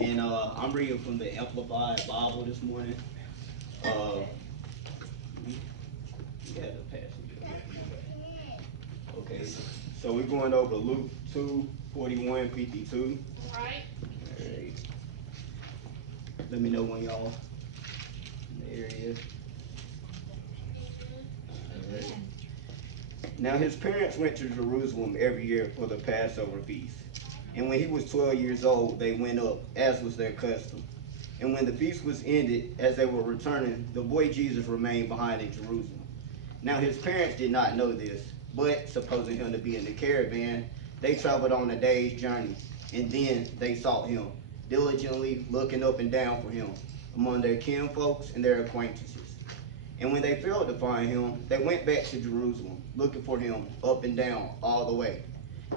And I'm reading from the Amplified Bible this morning. Uh, we had a passage. Okay, so we're going over Luke 2:41-52. Right. All right. Let me know when y'all in the area. All right. Now his parents went to Jerusalem every year for the Passover feast. And when he was 12 years old, they went up, as was their custom. And when the feast was ended, as they were returning, the boy Jesus remained behind in Jerusalem. Now his parents did not know this, but supposing him to be in the caravan, they traveled on a day's journey. And then they sought him, diligently looking up and down for him, among their kinfolks and their acquaintances. And when they failed to find him, they went back to Jerusalem, looking for him up and down all the way.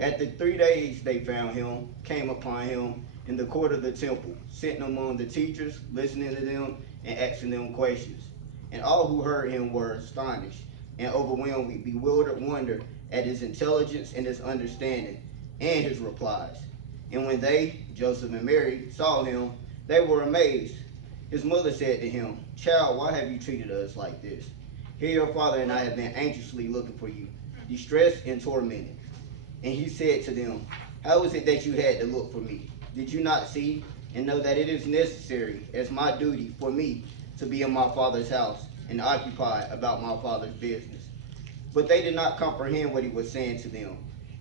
After 3 days they found him, came upon him in the court of the temple, sitting among the teachers, listening to them and asking them questions. And all who heard him were astonished and overwhelmed with bewildered wonder at his intelligence and his understanding and his replies. And when they, Joseph and Mary, saw him, they were amazed. His mother said to him, "Child, why have you treated us like this? Here your father and I have been anxiously looking for you, distressed and tormented." And he said to them, "How is it that you had to look for me? Did you not see and know that it is necessary as my duty for me to be in my father's house and occupied about my father's business?" But they did not comprehend what he was saying to them.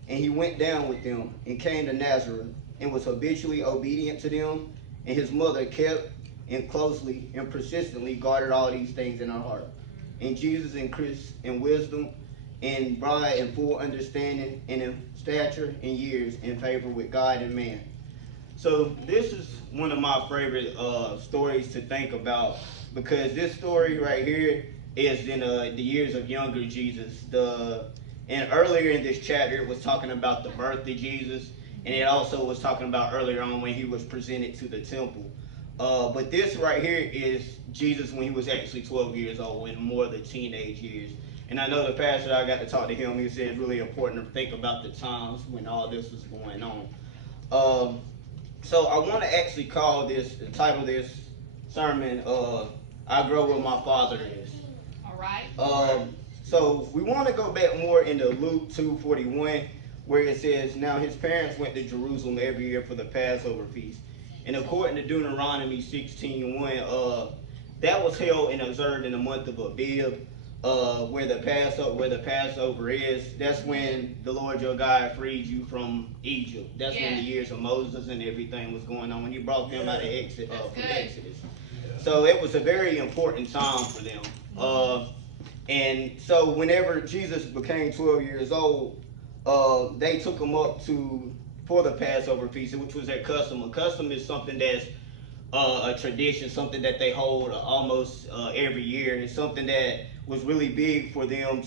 And he went down with them and came to Nazareth and was habitually obedient to them. And his mother kept and closely and persistently guarded all these things in her heart. And Jesus increased in wisdom and brought in full understanding and in stature and years in favor with God and man. So this is one of my favorite stories to think about, because this story right here is in the years of younger Jesus. And earlier in this chapter it was talking about the birth of Jesus, and it also was talking about earlier on when he was presented to the temple. But this right here is Jesus when he was actually 12 years old, in more of the teenage years. And I know the pastor, I got to talk to him, he said it's really important to think about the times when all this was going on. So I want to actually title this sermon, "I Grow Where My Father Is." All right. So we want to go back more into Luke 2:41, where it says, "Now his parents went to Jerusalem every year for the Passover feast." And according to Deuteronomy 16:1, that was held and observed in the month of Abib, where the Passover is. That's when the Lord your God freed you from Egypt. That's when the years of Moses and everything was going on, when he brought them out of Exodus. So it was a very important time for them. And so whenever Jesus became 12 years old, they took him up for the Passover feast, which was their custom. A custom is something that's a tradition, something that they hold almost every year. It's something that was really big for them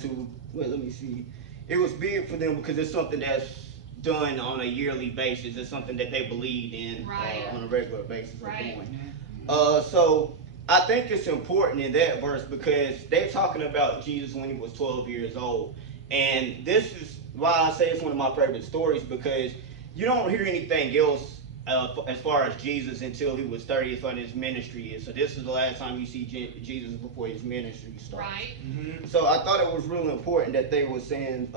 It was big for them because it's something that's done on a yearly basis. It's something that they believed in on a regular basis. So I think it's important in that verse because they're talking about Jesus when he was 12 years old. And this is why I say it's one of my favorite stories, because you don't hear anything else as far as Jesus until he was 30, as far as his ministry is. So this is the last time you see Jesus before his ministry starts. Right. Mm-hmm. So I thought it was really important that they were saying,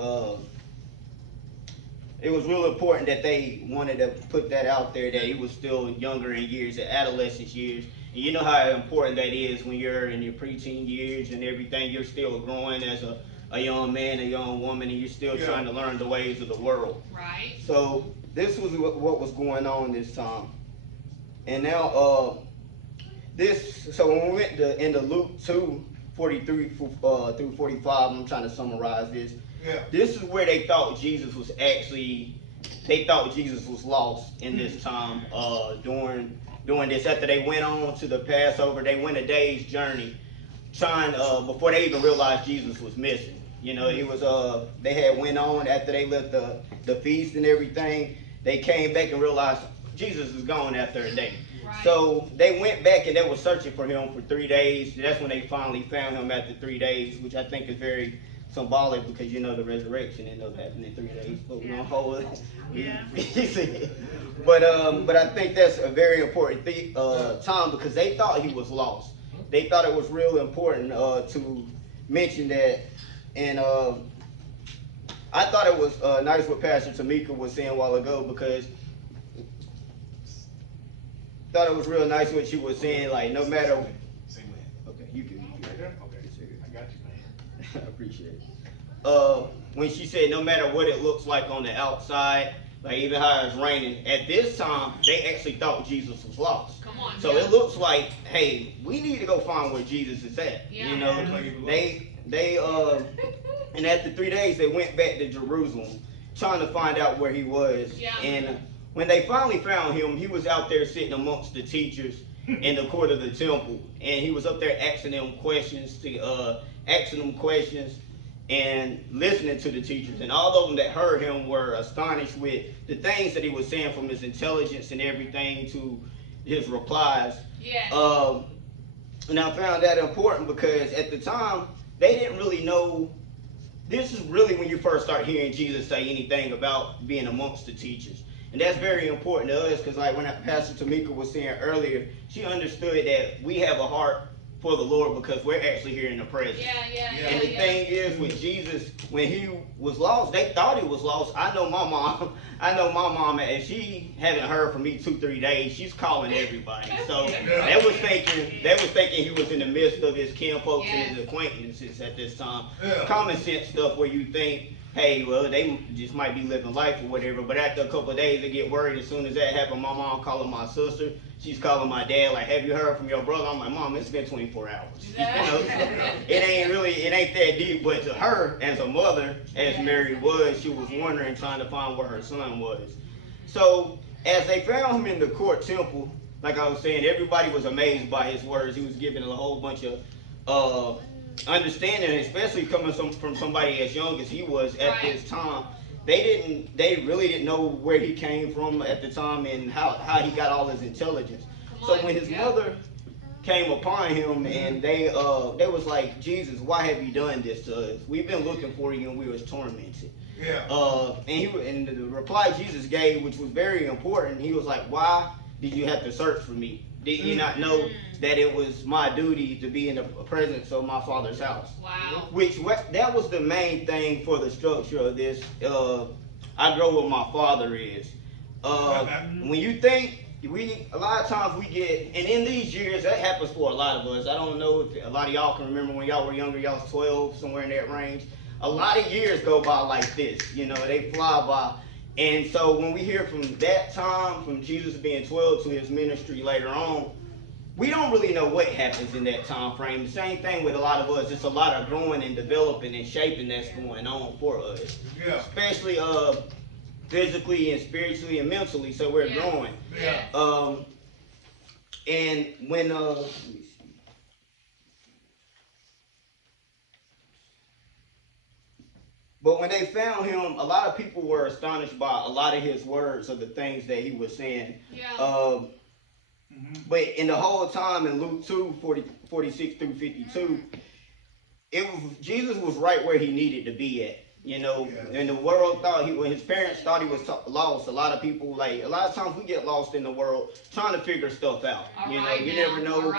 it was real important that they wanted to put that out there, that he was still younger in years, the adolescence years. And you know how important that is when you're in your preteen years and everything. You're still growing as a young man, a young woman, and you're still trying to learn the ways of the world. Right. So this was what was going on this time. And now so when we went into Luke 2:43 through 45, I'm trying to summarize this. Yeah. This is where they thought Jesus was lost in this time during this. After they went on to the Passover, they went a day's journey before they even realized Jesus was missing. You know, they had went on after they left the feast and everything. They came back and realized Jesus is gone after a day. Right. So they went back and they were searching for him for 3 days. That's when they finally found him after 3 days, which I think is very symbolic because you know the resurrection ended up happening in 3 days, but we don't hold it. Yeah. But I think that's a very important time because they thought he was lost. They thought it was real important to mention that, and I thought it was nice what Pastor Tamika was saying a while ago because thought it was real nice what she was saying. Like no matter. Say when. Okay, you can. Right there? Okay. I got you, man. I appreciate it. When she said no matter what it looks like on the outside, like even how it's raining, at this time they actually thought Jesus was lost. Come on, so it looks like, hey, we need to go find where Jesus is at. Yeah. You know, and after 3 days they went back to Jerusalem trying to find out where he was. Yeah. And when they finally found him, he was out there sitting amongst the teachers in the court of the temple, and he was up there asking them questions and listening to the teachers. And all of them that heard him were astonished with the things that he was saying, from his intelligence and everything to his replies. Yeah. And I found that important because at the time they didn't really know. This is really when you first start hearing Jesus say anything about being amongst the teachers. And that's very important to us because, like when Pastor Tamika was saying earlier, she understood that we have a heart for the Lord because we're actually here in the presence. Yeah. And the thing is, with Jesus, when he was lost, they thought he was lost. I know my mom, and she hasn't heard from me 2-3 days. She's calling everybody. So they was thinking he was in the midst of his kinfolks and his acquaintances at this time. Common sense stuff where you think, hey, well, they just might be living life or whatever. But after a couple of days, they get worried. As soon as that happened, my mom calling my sister. She's calling my dad, like, have you heard from your brother? I'm like, Mom, it's been 24 hours. You know, it ain't that deep. But to her, as a mother, as Mary was, she was wondering, trying to find where her son was. So as they found him in the court temple, like I was saying, everybody was amazed by his words. He was giving a whole bunch of understanding, especially coming from somebody as young as he was at this time. They really didn't know where he came from at the time and how he got all his intelligence. So when his mother came upon him and they was like, Jesus, why have you done this to us? We've been looking for you and we was tormented. And the reply Jesus gave, which was very important, he was like, why did you have to search for me? Did you not know that it was my duty to be in the presence of my Father's house? Wow. That was the main thing for the structure of this. I grow what my father is. When you think, a lot of times we get, and in these years, that happens for a lot of us. I don't know if a lot of y'all can remember when y'all were younger, y'all was 12, somewhere in that range. A lot of years go by like this, they fly by. And so when we hear from that time, from Jesus being 12 to his ministry later on, we don't really know what happens in that time frame. The same thing with a lot of us. It's a lot of growing and developing and shaping that's going on for us. Especially physically and spiritually and mentally. So we're growing. And when let me see. But when they found him, a lot of people were astonished by a lot of his words of the things that he was saying. But in the whole time in Luke 2:46 through 52, Jesus was right where he needed to be at. And the world thought when his parents thought he was lost. A lot of people, a lot of times we get lost in the world trying to figure stuff out. You never know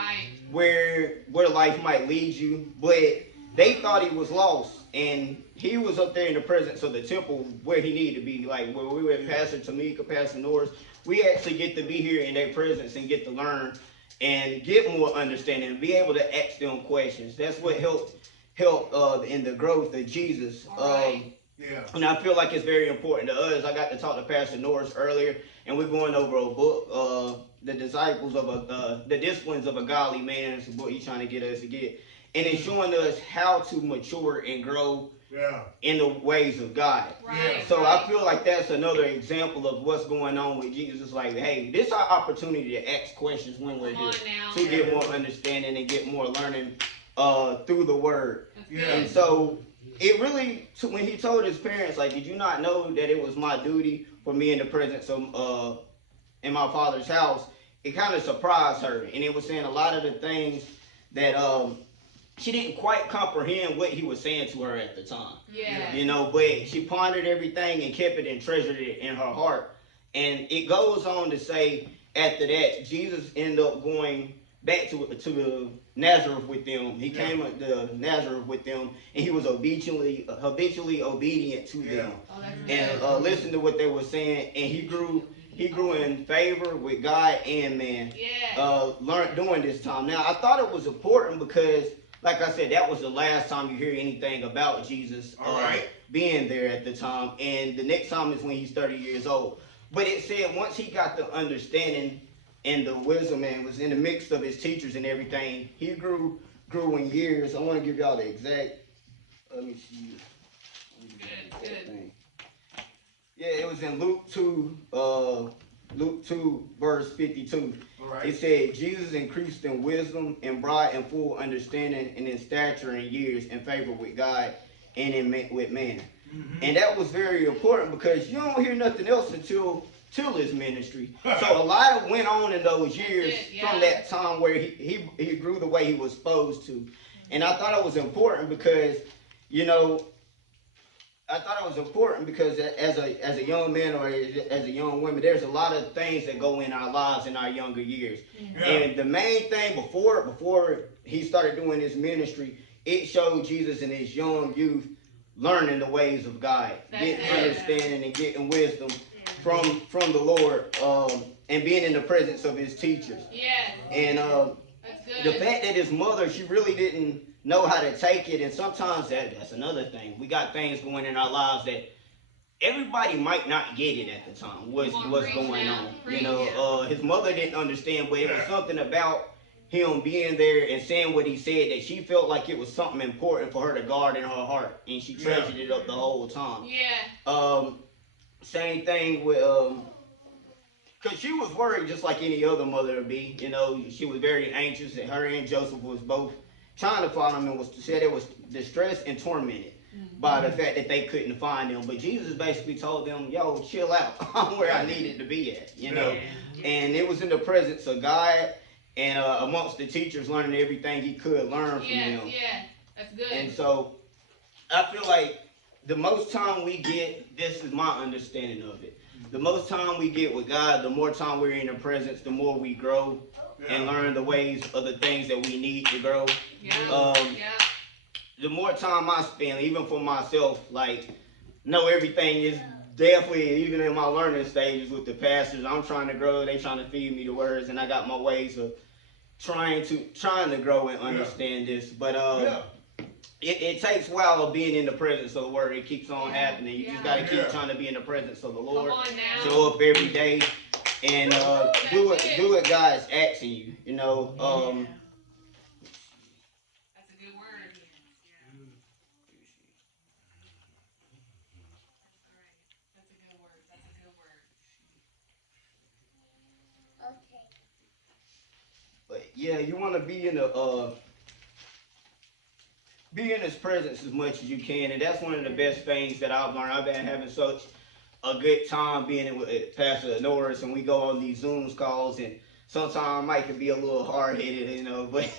where life might lead you. But they thought he was lost, and he was up there in the presence of the temple where he needed to be. Like where we were at Pastor Tamika, Pastor Norris, we actually get to be here in their presence and get to learn and get more understanding and be able to ask them questions. That's what helped in the growth of Jesus. And I feel like it's very important to us. I got to talk to Pastor Norris earlier, and we're going over a book, The Disciples of the Disciplines of a Godly Man. It's a book he's trying to get us to get. And it's showing us how to mature and grow in the ways of God. So I feel like that's another example of what's going on with Jesus. It's like, hey, this is our opportunity to ask questions when we're here, to get more understanding and get more learning through the Word. And so it really, when he told his parents, like, did you not know that it was my duty for me in the presence of in my Father's house? It kind of surprised her, and it was saying a lot of the things that she didn't quite comprehend what he was saying to her at the time. Yeah. You know, but she pondered everything and kept it and treasured it in her heart. And it goes on to say, after that, Jesus ended up going back to the Nazareth with them. He came to Nazareth with them, and he was habitually obedient to them, and listened to what they were saying. And he grew in favor with God and man. Learned during this time. Now, I thought it was important because, like I said, that was the last time you hear anything about Jesus being there at the time. And the next time is when he's 30 years old. But it said once he got the understanding and the wisdom and was in the mix of his teachers and everything, he grew in years. I want to give y'all the exact. Let me see. Good. Yeah, it was in Luke 2, verse 52. It said, Jesus increased in wisdom and brought in full understanding and in stature and years in favor with God and with man. And that was very important because you don't hear nothing else until his ministry. So a lot went on in those years from that time where he grew the way he was supposed to. And I thought it was important because, as a young man or as a young woman, there's a lot of things that go in our lives in our younger years. And the main thing before he started doing his ministry, it showed Jesus in his young youth learning the ways of God, getting understanding and getting wisdom from the Lord, and being in the presence of his teachers. And the fact that his mother, she really didn't know how to take it, and sometimes that's another thing. We got things going in our lives that everybody might not get it at the time. What's going on? His mother didn't understand, but it was something about him being there and saying what he said that she felt like it was something important for her to guard in her heart, and she treasured it up the whole time. Same thing with because she was worried just like any other mother would be. She was very anxious, and her and Joseph was both trying to find him, and said it was distressed and tormented by the fact that they couldn't find him. But Jesus basically told them, "Yo, chill out. I'm where I needed to be at." And it was in the presence of God and amongst the teachers, learning everything he could learn from them. That's good. And so I feel like the most time we get, this is my understanding of it, the most time we get with God, the more time we're in the presence, the more we grow and learn the ways of the things that we need to grow. The more time I spend, even for myself, know everything is definitely, even in my learning stages with the pastors, I'm trying to grow, they trying to feed me the words, and I got my ways of trying to grow and understand this. But it takes a while of being in the presence of the word. It keeps on happening. You just got to keep trying to be in the presence of the Lord. Show up every day and do what God's asking you. That's a good word. But yeah, you want to be in his presence as much as you can, and that's one of the best things that I've learned. I've been having such a good time being with Pastor Norris, and we go on these Zoom calls, and sometimes Mike can be a little hard-headed, but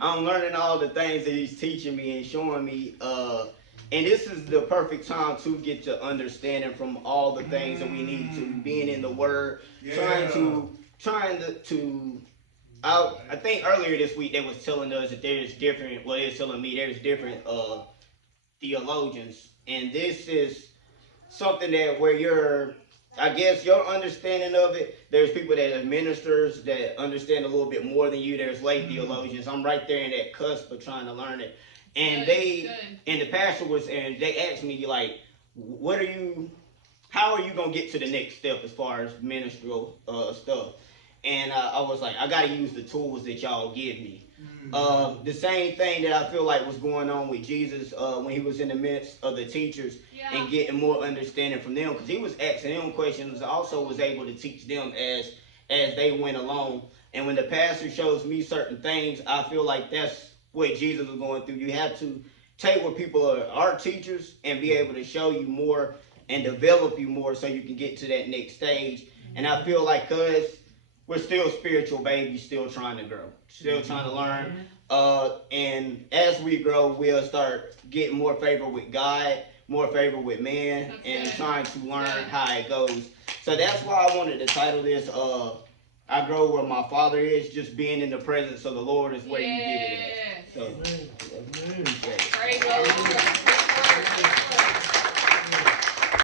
I'm learning all the things that he's teaching me and showing me, and this is the perfect time to get to understanding from all the things that we need to, being in the Word, trying to I think earlier this week they was telling us that there's different, well, they're telling me there's different theologians, and this is something that where I guess your understanding of it, there's people that are ministers that understand a little bit more than you. There's lay theologians. I'm right there in that cusp of trying to learn it. And and the pastor they asked me, how are you going to get to the next step as far as ministerial stuff? And I was like, I got to use the tools that y'all give me. The same thing that I feel like was going on with Jesus when he was in the midst of the teachers and getting more understanding from them, because he was asking them questions, also was able to teach them as they went along. And when the pastor shows me certain things, I feel like that's what Jesus was going through. You have to take what people are teachers and be able to show you more and develop you more so you can get to that next stage. And I feel like we're still spiritual babies, still trying to grow, still trying to learn. And as we grow, we'll start getting more favor with God, more favor with man, and trying to learn how it goes. So that's why I wanted to title this, I grow where my Father is, just being in the presence of the Lord is where you get it at. So,